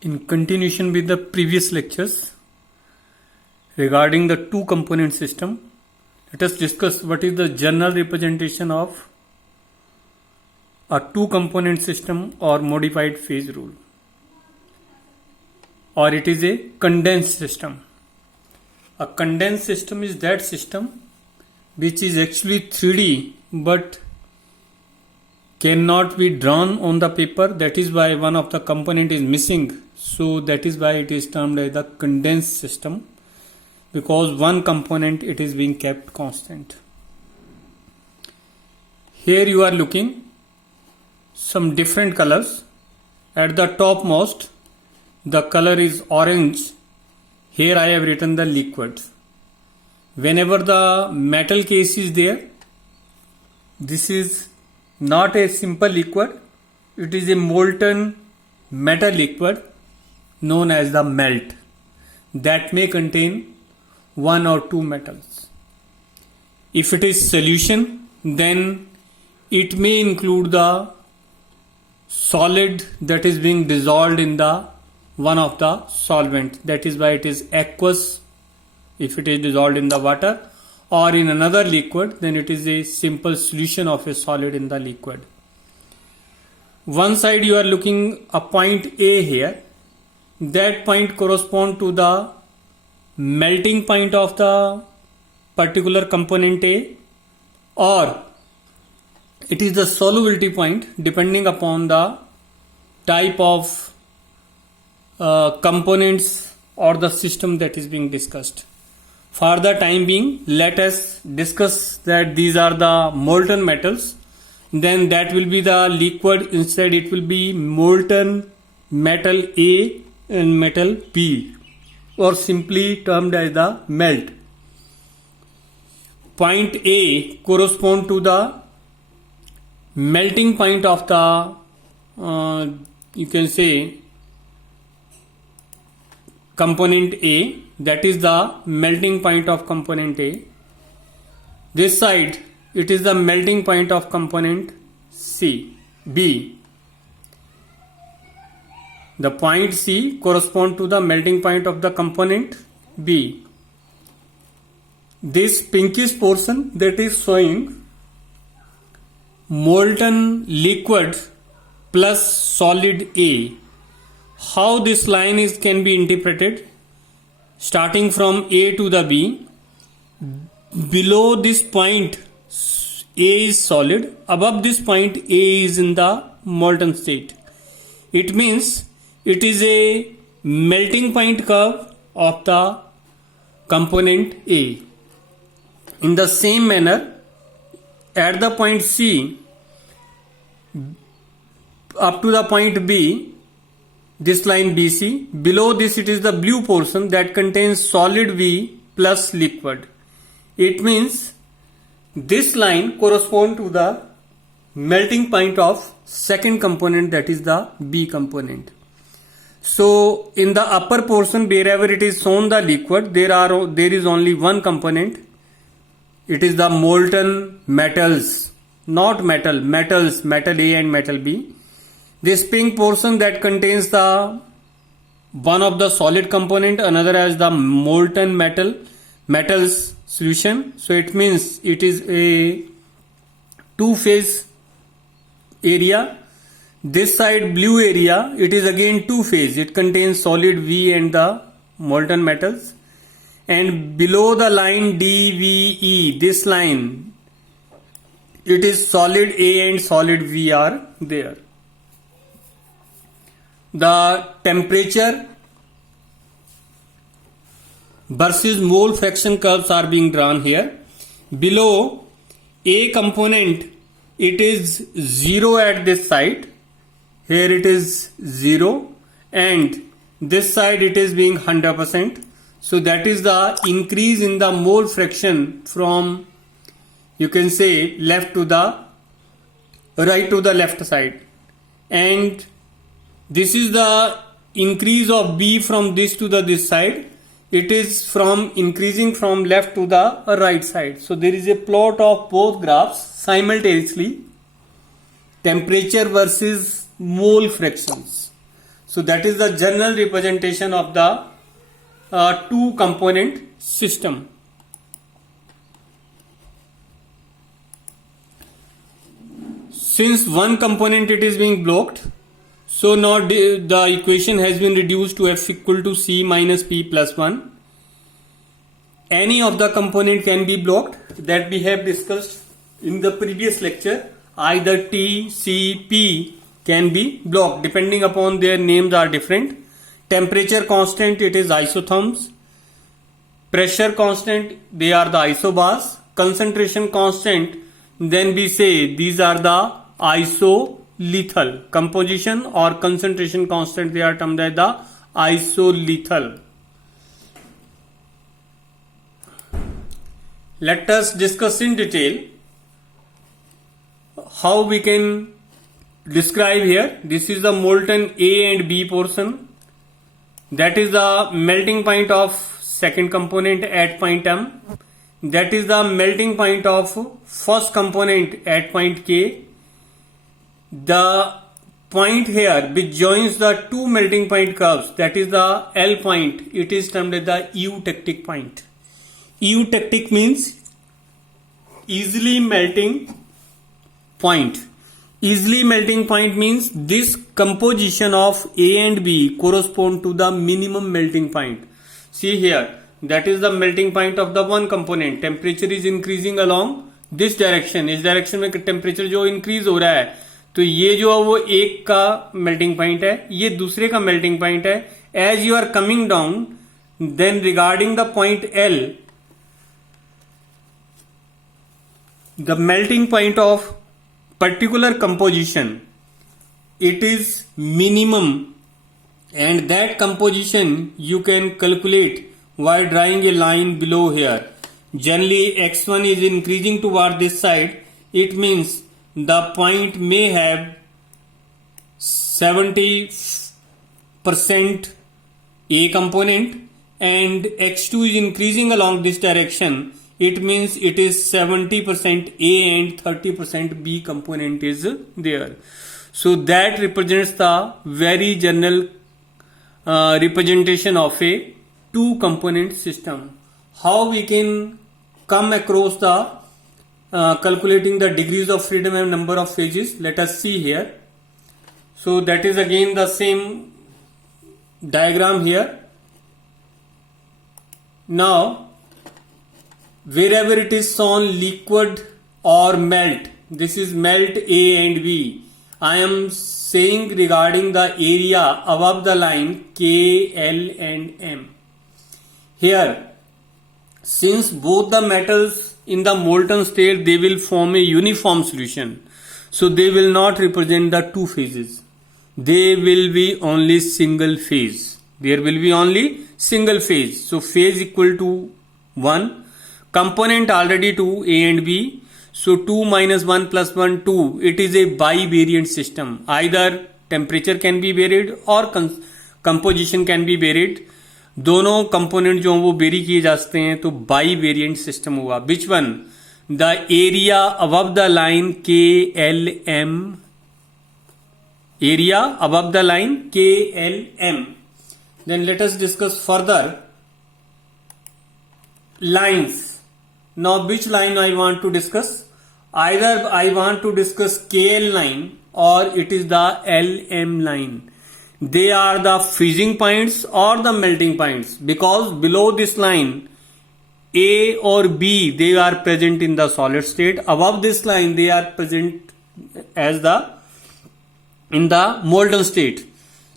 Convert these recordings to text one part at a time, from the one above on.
In continuation with the previous lectures regarding the two component system, let us discuss what is the general representation of a two component system or modified phase rule, or it is a condensed system. A condensed system is that system which is actually 3D but cannot be drawn on the paper. That is why one of the component is missing. So that is why it is termed as the condensed system, because one component it is being kept constant. Here you are looking some different colors. At the topmost the color is orange. Here I have written the liquid. Whenever the metal case is there, this is not a simple liquid, it is a molten metal liquid known as the melt that may contain one or two metals. If it is solution, then it may include the solid that is being dissolved in the one of the solvent. That is why it is aqueous if it is dissolved in the water, or in another liquid, then it is a simple solution of a solid in the liquid. One side you are looking a point A here. That point corresponds to the melting point of the particular component A, or it is the solubility point depending upon the type of components or the system that is being discussed. For the time being, let us discuss that these are the molten metals. Then that will be the liquid. Instead it will be molten metal A and metal B, or simply termed as the melt. Point A corresponds to the melting point of the you can say component A. That is the melting point of component A. This side it is the melting point of component B. The point C corresponds to the melting point of the component B. This pinkish portion that is showing molten liquid plus solid A. How this line can be interpreted? Starting from A to the B, below this point A is solid, above this point A is in the molten state. It means it is a melting point curve of the component A. In the same manner, at the point C up to the point B, this line BC, below this it is the blue portion that contains solid V plus liquid. It means this line corresponds to the melting point of second component, that is the B component. So in the upper portion, wherever it is shown the liquid, there is only one component. It is the molten metals, not metals, metal A and metal B. This pink portion that contains the one of the solid component, another as the molten metals solution. So it means it is a two-phase area. This side blue area, it is again two-phase. It contains solid V and the molten metals. And below the line DVE, this line, it is solid A and solid V are there. The temperature versus mole fraction curves are being drawn here. Below A component, it is 0 at this side. Here it is 0, and this side it is being 100%. So that is the increase in the mole fraction from, you can say, left to the right to the left side. And this is the increase of B from this to the this side. It is from increasing from left to the right side. So there is a plot of both graphs simultaneously, temperature versus mole fractions. So that is the general representation of the two component system. Since one component it is being blocked, so now the equation has been reduced to f equal to c minus p plus 1. Any of the component can be blocked, that we have discussed in the previous lecture. Either T, C, P can be blocked depending upon their names are different. Temperature constant, it is isotherms. Pressure constant, they are the isobars. Concentration constant, then we say these are the isolethal. Composition or concentration constant, they are termed as the isolethal. Let us discuss in detail how we can describe here. This is the molten A and B portion. That is the melting point of second component at point M. That is the melting point of first component at point K. The point here which joins the two melting point curves, that is the L point, it is termed as the eutectic point. Eutectic means easily melting point. Easily melting point means this composition of A and B correspond to the minimum melting point. See here, that is the melting point of the one component. Temperature is increasing along this direction. इस direction में temperature जो increase हो रहा है, तो ये जो है वो एक का मेल्टिंग पॉइंट है, ये दूसरे का मेल्टिंग पॉइंट है. As you are coming down, then regarding the point L, the melting point of particular composition, it is minimum, and that composition you can calculate while drawing a line below here. Generally x1 is increasing toward this side, it means the point may have 70% A component, and x2 is increasing along this direction, it means it is 70% A and 30% B component is there. So that represents the very general representation of a two component system. How we can come across the calculating the degrees of freedom and number of phases, let us see here. So that is again the same diagram here. Now wherever it is shown liquid or melt, this is melt A and B. I am saying regarding the area above the line K, L and M. Here, since both the metals in the molten state, they will form a uniform solution, so they will not represent the two phases. They will be only single phase. There will be only single phase. So phase equal to 1. Component already 2, A and B. So 2 minus 1 plus 1, 2. It is a bivariant system. Either temperature can be varied or composition can be varied. दोनों component जो वो very किए जा सकते हैं, तो by variant system हुआ. Which one? The area above the line K L M. Area above the line K L M. Then let us discuss further lines. Now which line I want to discuss? Either I want to discuss KL line or it is the LM line. They are the freezing points or the melting points, because below this line A or B, they are present in the solid state. Above this line they are present as in the molten state.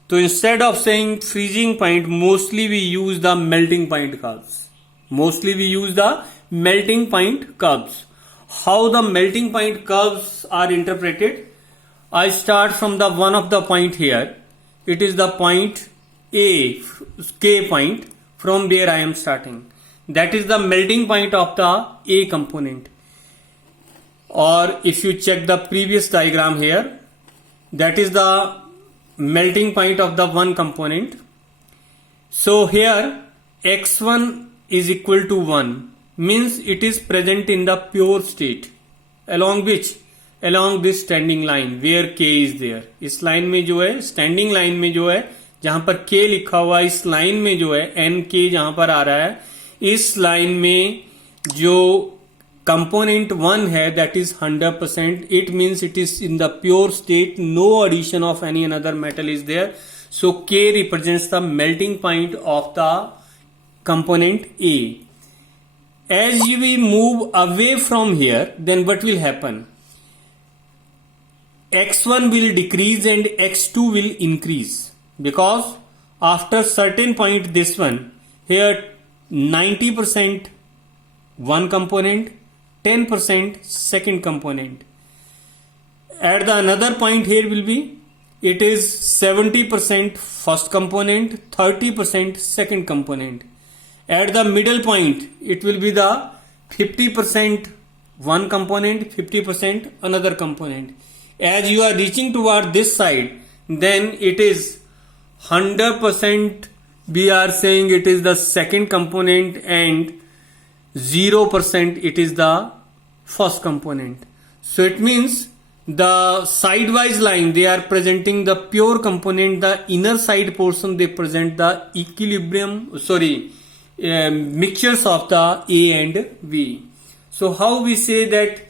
So instead of saying freezing point, mostly we use the melting point curves. Mostly we use the melting point curves. How the melting point curves are interpreted? I start from the one of the point here. It is the point A, K point, from where I am starting. That is the melting point of the A component. Or if you check the previous diagram here, that is the melting point of the one component. So here x1 is equal to 1, means it is present in the pure state. Along which? Along this standing line where K is there. इस line में जो है, standing line में जो है जहां पर के लिखा हुआ इस लाइन में जो है एन के जहां पर आ रहा है, इस लाइन में जो कंपोनेंट 1 है that is 100%. It means it is in the pure state, no addition of any another metal is there. So K represents the melting point of the component A. As we move away from here, then what will happen? X1 will decrease and X2 will increase, because after certain point this one here 90% one component, 10% second component. At the another point here will be it is 70% first component, 30% second component. At the middle point it will be the 50% one component, 50% another component. As you are reaching toward this side, then it is 100% we are saying it is the second component and 0% it is the first component. So it means the sidewise line they are presenting the pure component, the inner side portion they present the equilibrium, mixtures of the A and V. So how we say that,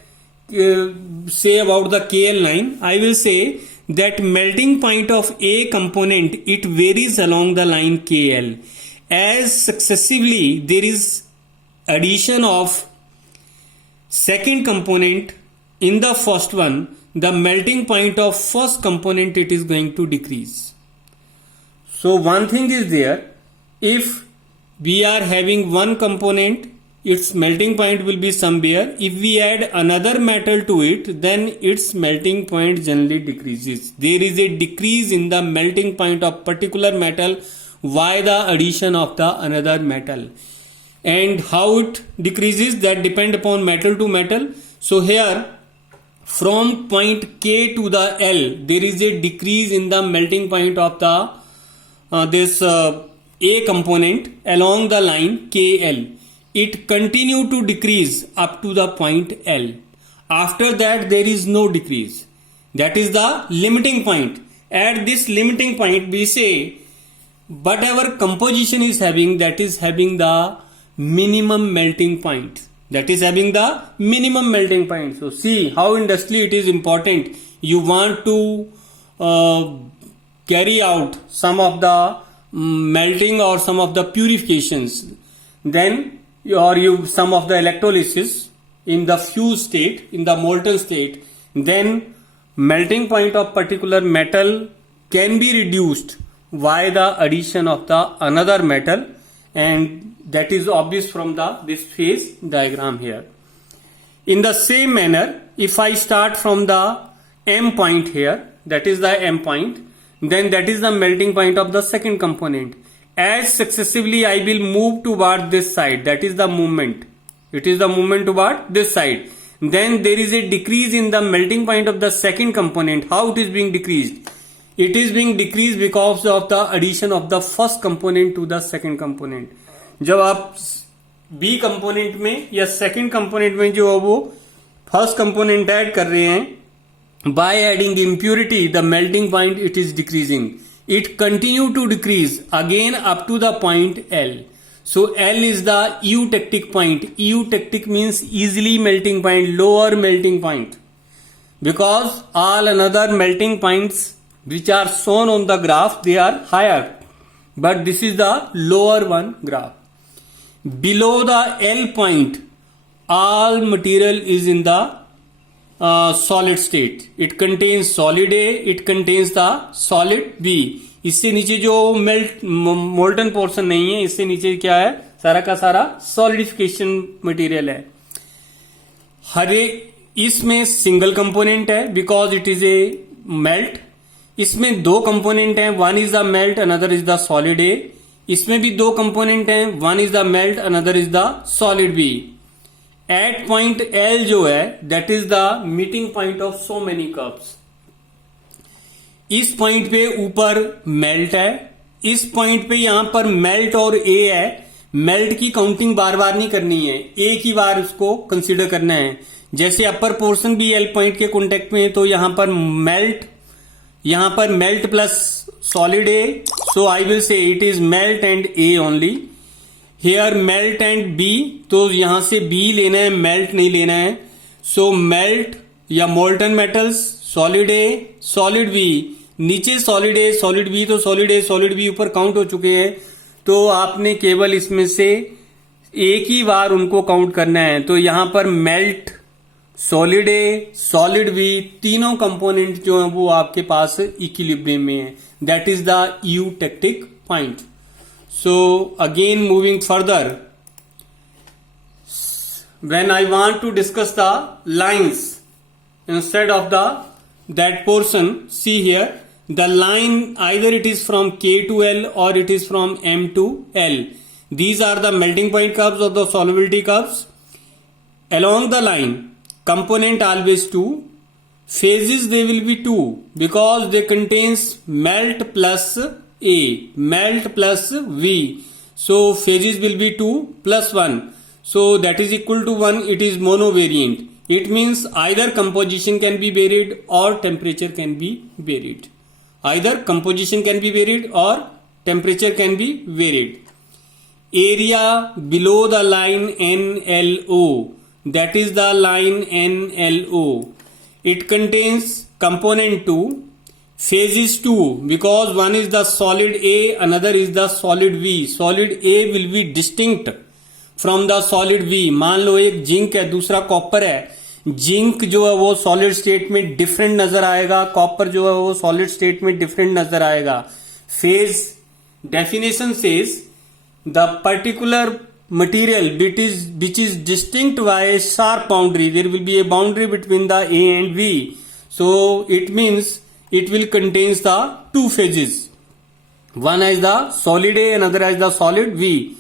say about the KL line, I will say that melting point of A component, it varies along the line KL. As successively there is addition of second component in the first one, the melting point of first component it is going to decrease. So one thing is there, if we are having one component, its melting point will be somewhere. If we add another metal to it, then its melting point generally decreases. There is a decrease in the melting point of particular metal by the addition of the another metal. And how it decreases, that depend upon metal to metal. So here from point K to the L, there is a decrease in the melting point of the A component along the line KL. It continue to decrease up to the point L. After that there is no decrease. That is the limiting point. At this limiting point we say whatever composition is having, that is having the minimum melting point. That is having the minimum melting point. So see how industrially it is important. You want to carry out some of the melting or some of the purifications, then some of the electrolysis in the fused state, in the molten state, then melting point of particular metal can be reduced by the addition of the another metal, and that is obvious from this phase diagram here. In the same manner, if I start from the M point here, that is the M point, then that is the melting point of the second component. As successively I will move toward this side, that is the movement. It is the movement toward this side. Then there is a decrease in the melting point of the second component. How it is being decreased? It is being decreased because of the addition of the first component to the second component. जब आप B component में या second component में जो वो first component add कर रहे हैं, by adding impurity the melting point it is decreasing. It continue to decrease again up to the point L. So L is the eutectic point. Eutectic means easily melting point, lower melting point, because all another melting points which are shown on the graph they are higher, but this is the lower one graph. Below the L point all material is in the solid state. It contains solid A, it contains the solid B. इससे नीचे जो molten portion नहीं है, इससे नीचे क्या है, सारा का सारा सॉलिडिफिकेशन मटेरियल है. हर एक इसमें सिंगल कंपोनेंट है because it is a melt. इसमें दो कंपोनेंट हैं, one is the melt another is the solid A. इसमें भी दो कंपोनेंट हैं, one is the melt another is the solid B. At point L जो है that is the meeting point of so many curves. इस पॉइंट पे ऊपर मेल्ट है, इस पॉइंट पे यहां पर मेल्ट और ए है. मेल्ट की काउंटिंग बार बार नहीं करनी है, एक ही बार उसको कंसीडर करना है. जैसे अपर पोर्शन भी एल पॉइंट के कॉन्टेक्ट में है तो यहां पर melt plus solid A, So I will say it is melt and A only. Here melt and B, तो यहां से B लेना है, melt नहीं लेना है. So melt या molten metals, solid A, solid B. नीचे solid A, solid B, तो solid A, solid B ऊपर काउंट हो चुके हैं. तो आपने केवल इसमें से एक ही बार उनको काउंट करना है. तो यहां पर melt, solid A, solid B, तीनों कंपोनेंट जो है वो आपके पास इक्विलिब्रियम में है. That is the eutectic point. So again moving further, when I want to discuss the lines instead of the that portion, see here the line either it is from K to L or it is from M to L. These are the melting point curves or the solubility curves. Along the line, component always 2, phases they will be 2 because they contains melt plus A, melt plus V. So phases will be 2 plus 1. So that is equal to 1. It is monovariant. It means either composition can be varied or temperature can be varied. Either composition can be varied or temperature can be varied. Area below the line NLO, that is the line NLO. It contains component 2, phase is 2 because one is the solid A, another is the solid V. Solid A will be distinct from the solid V. मान लो एक zinc है, दूसरा copper है. Zinc जो है वो solid state में different नजर आएगा, कॉपर जो है वो सॉलिड स्टेट में डिफरेंट नजर आएगा. Phase definition says the particular material which is distinct by a sharp boundary. There will be a boundary between the A and V. So it means it will contains the two phases. One as the solid A, another as the solid V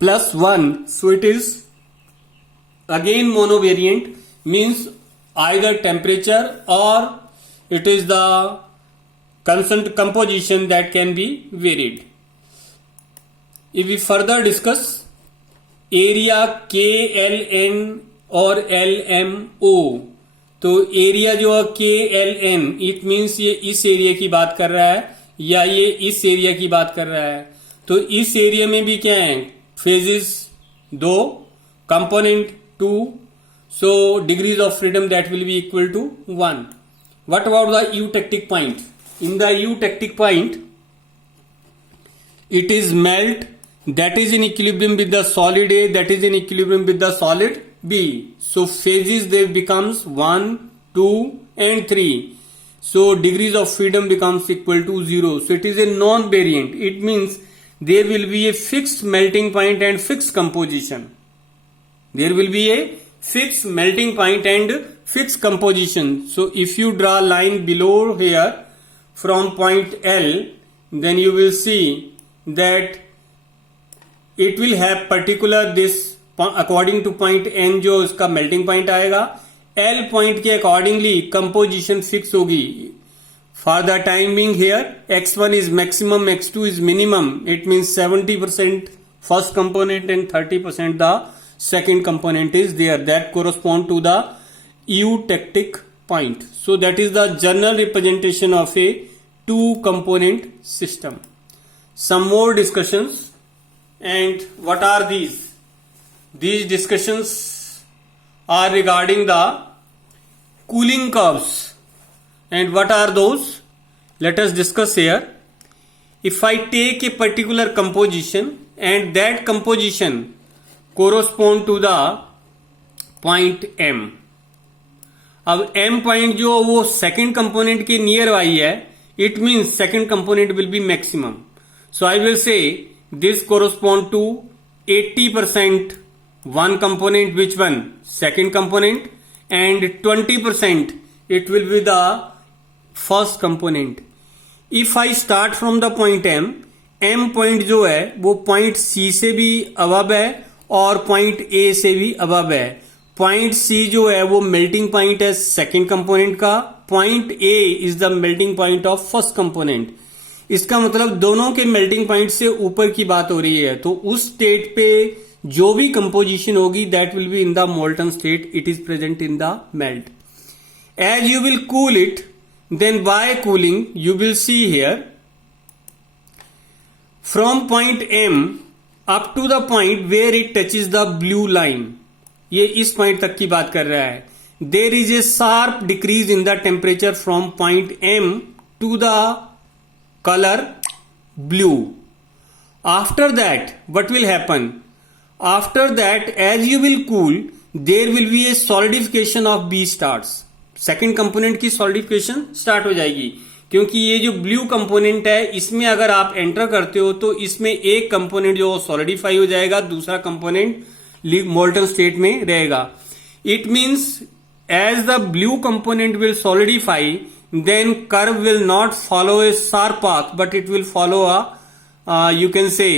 plus 1. So it is again monovariant. Means either temperature or it is the constant composition that can be varied. If we further discuss area KLN और LMO, तो area जो है KLN, it means ये इस area की बात कर रहा है या ये इस एरिया की बात कर रहा है. तो इस एरिया में भी क्या है, phases 2, component 2. So degrees of freedom that will be equal to 1. What about the eutectic point? In the eutectic point, it is melt, that is in equilibrium with the solid A, that is in equilibrium with the solid B. So phases they becomes 1, 2 and 3. So degrees of freedom becomes equal to 0. So it is a non-variant. It means there will be a fixed melting point and fixed composition. There will be a fixed melting point and fixed composition. So if you draw line below here from point L, then you will see that it will have particular this according to point N जो इसका melting point आएगा, L point के accordingly composition fix होगी. For the time being here, X1 is maximum, X2 is minimum. It means 70% first component and 30% the second component is there. That correspond to the eutectic point. So that is the general representation of a two component system. Some more discussions. And what are these? These discussions are regarding the cooling curves. And what are those? Let us discuss here. If I take a particular composition and that composition correspond to the point M. अब M point जो वो second component के near by है, it means second component will be maximum. So I will say this correspond to 80% one component, which one? Second component, and 20% it will be the first component. If I start from the point M, M point जो है वो point C से भी above है और point A से भी above है. पॉइंट सी जो है वो मेल्टिंग पॉइंट है सेकेंड कंपोनेंट का, point A is the melting point of first component. इसका मतलब दोनों के मेल्टिंग पॉइंट से ऊपर की बात हो रही है. तो उस स्टेट पे जो भी कंपोजिशन होगी that will be in the molten state, it is present in the melt. As you will cool it, then by cooling you will see here from point M up to the point where it touches the blue line. ये इस point तक की बात कर रहा है. There is a sharp decrease in the temperature from point M to the color blue. After that, what will happen? After that, as you will cool, there will be a solidification of B starts. Second component की solidification start हो जाएगी, क्योंकि ये जो blue component है इसमें अगर आप एंटर करते हो तो इसमें एक कंपोनेंट जो सॉलिडिफाई हो जाएगा, दूसरा कंपोनेंट मोल्टन स्टेट में रहेगा. It means as the blue component will solidify, then curve will not follow a sharp path but it will follow a you can say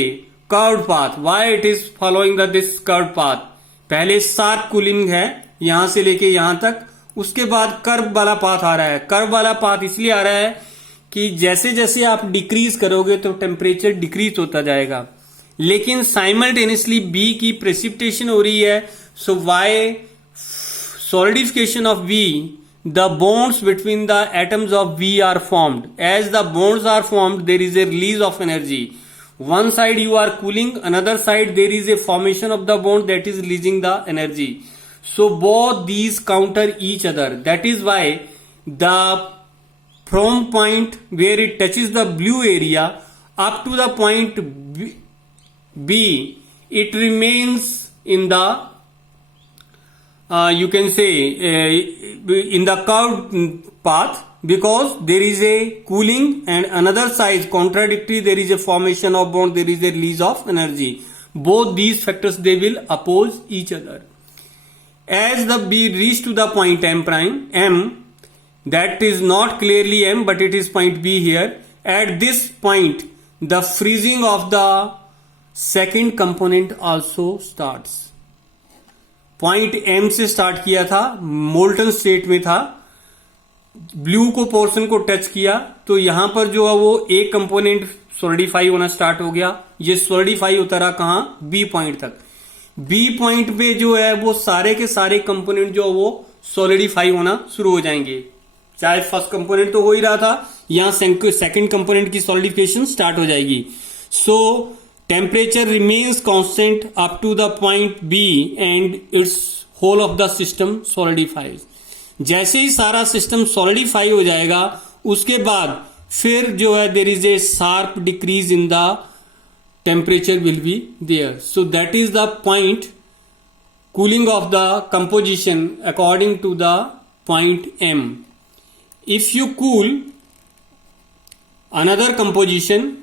curved path. Why it is following this curved path? पहले sharp cooling है यहां से लेके यहां तक, उसके बाद curve वाला पाथ आ रहा है. कर्व वाला पाथ इसलिए आ रहा है कि जैसे जैसे आप डिक्रीज करोगे तो टेम्परेचर डिक्रीज होता जाएगा, लेकिन साइमल्टेनियसली बी की प्रेसिपिटेशन हो रही है. So by solidification of V, the bonds between the atoms of V are formed. As the bonds are formed there is a release of energy. one side you are cooling, another side there is a formation of the bond that is releasing the energy. So both these counter each other. That is why the from point where it touches the blue area up to the point B, it remains in the you can say in the curved path, because there is a cooling and another side contradictory, there is a formation of bond, there is a release of energy. Both these factors they will oppose each other. As the B reach to the point M prime, M, that is not clearly M but it is point B here. At this point the freezing of the second component also starts. Point M से start किया था, molten state में था, blue को portion को touch किया तो यहां पर जो है वो एक कंपोनेंट सॉलिडिफाई होना स्टार्ट हो गया. ये सॉलिडिफाई होता रहा कहां? बी पॉइंट तक. बी पॉइंट पे जो है वो सारे के सारे कंपोनेंट जो है वो सॉलिडिफाई होना शुरू हो जाएंगे. चाहे फर्स्ट कंपोनेंट तो हो ही रहा था, यहां सेकंड कंपोनेंट की सॉलिडिफिकेशन स्टार्ट हो जाएगी. सो temperature remains constant up to the point B and its whole of the system solidifies. जैसे ही सारा सिस्टम सॉलिडिफाई हो जाएगा उसके बाद फिर जो है there is a sharp decrease in the temperature will be there. So that is the point cooling of the composition according to the point M. If you cool another composition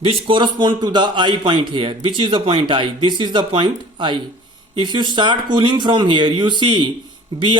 which correspond to the I point here. Which is the point I? This is the point I. If you start cooling from here, you see B